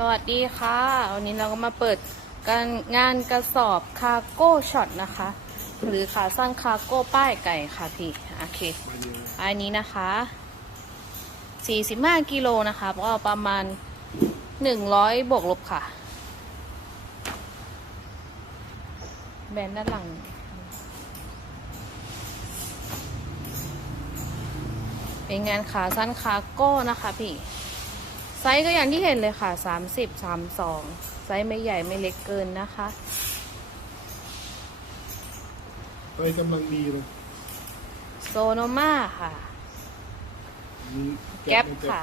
สวัสดีค่ะ วันนี้เราก็มาเปิดการงานกระสอบคาร์โก้ช็อตนะคะ หรือขาสั้นคาร์โก้ป้ายไก่ค่ะพี่ โอเค อันนี้นะคะ 45กิโลนะคะ ก็ประมาณ 100บวกลบค่ะ แบนด์ด้านหลังเป็นงานขาสั้นคาร์โก้นะคะพี่ ไซส์ก็อย่างที่เห็นเลยค่ะ 30 32 ไซส์ไม่ใหญ่ไม่เล็กเกินนะคะไปกำลังดีเลยโซโนมาค่ะมีแก๊ปไม่ค่ะ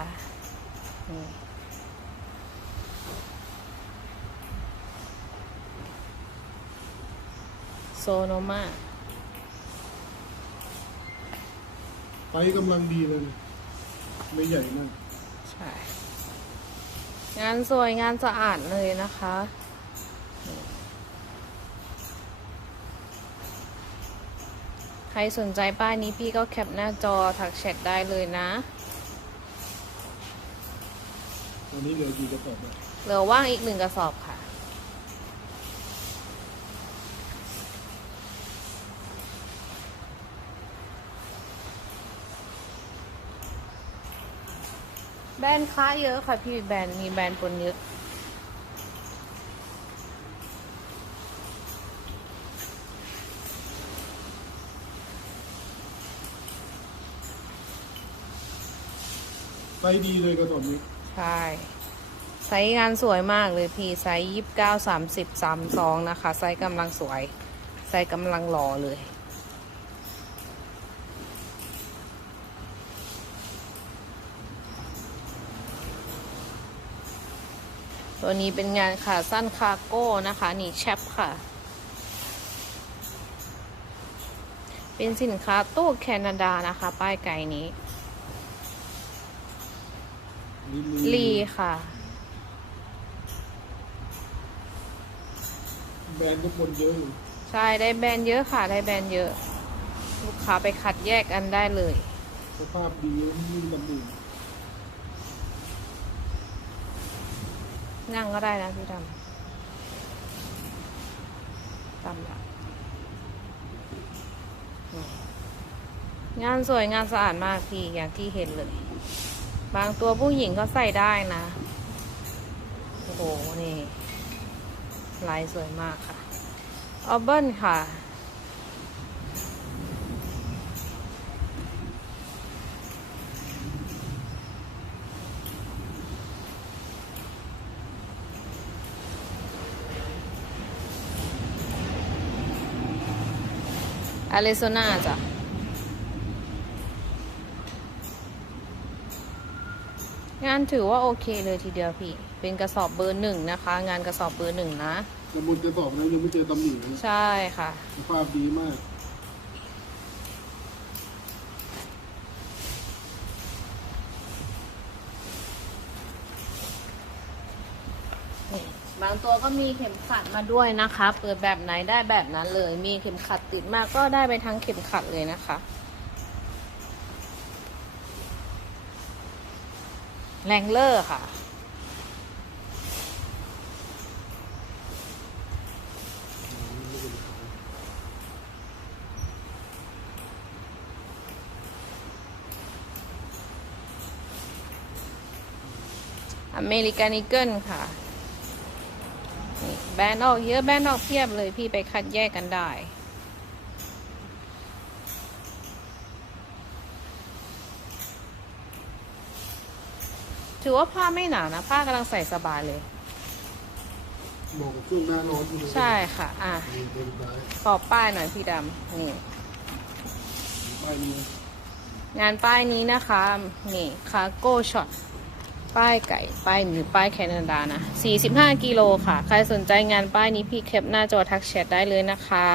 นี่โซโนมาไปกำลังดีเลย ไม่ใหญ่มากใช่ งานสวยงานสะอาดเลยนะคะ ใครสนใจป้ายนี้พี่ก็แคปหน้าจอทักแชทได้เลยนะ ตอนนี้เหลือกี่กระสอบแล้วเหลือว่างอีกหนึ่งกระสอบค่ะ แบรนด์ค้าเยอะค่ะพี่แบรนด์มีแบรนด์ปนเยอะไปดีเลยกระสอบนี้ใช่ไซส์งานสวยมากเลยพี่ไซส์ยี่สิบเก้าสามสิบสามสองนะคะ ไซส์กำลังสวย ไซส์กำลังหล่อเลย ตัวนี้เป็นงานขาสั้นคาร์โก้นะคะ นี่แชปค่ะ เป็นสินค้าตู้แคนาดานะคะ ป้ายไก่นี้ ลีค่ะ แบรนด์ทุกคนเยอะอยู่ใช่ ได้แบรนด์เยอะค่ะ ได้แบรนด์เยอะ ลูกค้าไปคัดแยกกันได้เลย สภาพดีไม่มีลำบุญ นั่งก็ได้นะพี่ดำดำละงานสวยงานสะอาดมากพี่อย่างที่เห็นเลย บางตัวผู้หญิงก็ใส่ได้นะ โอ้โห นี่ลายสวยมากค่ะ ออเบิลค่ะ อาริโซนาจ้ะงานถือว่าโอเคเลยทีเดียวพี่ เป็นกระสอบเบอร์หนึ่งนะคะ งานกระสอบเบอร์หนึ่งนะลำบุญกระสอบนั้นยังไม่เจอตำหนิเลยใช่ค่ะ สภาพดีมาก นี่ บางตัวก็มีเข็มขัดมาด้วยนะคะ เปิดแบบไหนได้แบบนั้นเลย มีเข็มขัดติดมาก็ได้ไปทั้งเข็มขัดเลยนะคะ แรงเลอร์ค่ะอเมริกันอีเกิลค่ะ แบรนด์ออกเยอะแบรนด์ออกเพียบเลยพี่ไปคัดแยกกันได้ถือว่าผ้าไม่หนานะ ผ้ากำลังใส่สบายเลยเหมาะกับช่วงหน้าร้อนเลยใช่ค่ะ อะมีเต็มท้ายขอบป้ายหน่อยพี่ดำนี่ป้ายนี้งานป้ายนี้นะคะ นี่คาโก้ช็อต ป้ายไก่ป้ายหรือป้ายแคนาดานะ 45 กิโลค่ะ ใครสนใจงานป้ายนี้พี่แคปหน้าจอทักแชทได้เลยนะคะ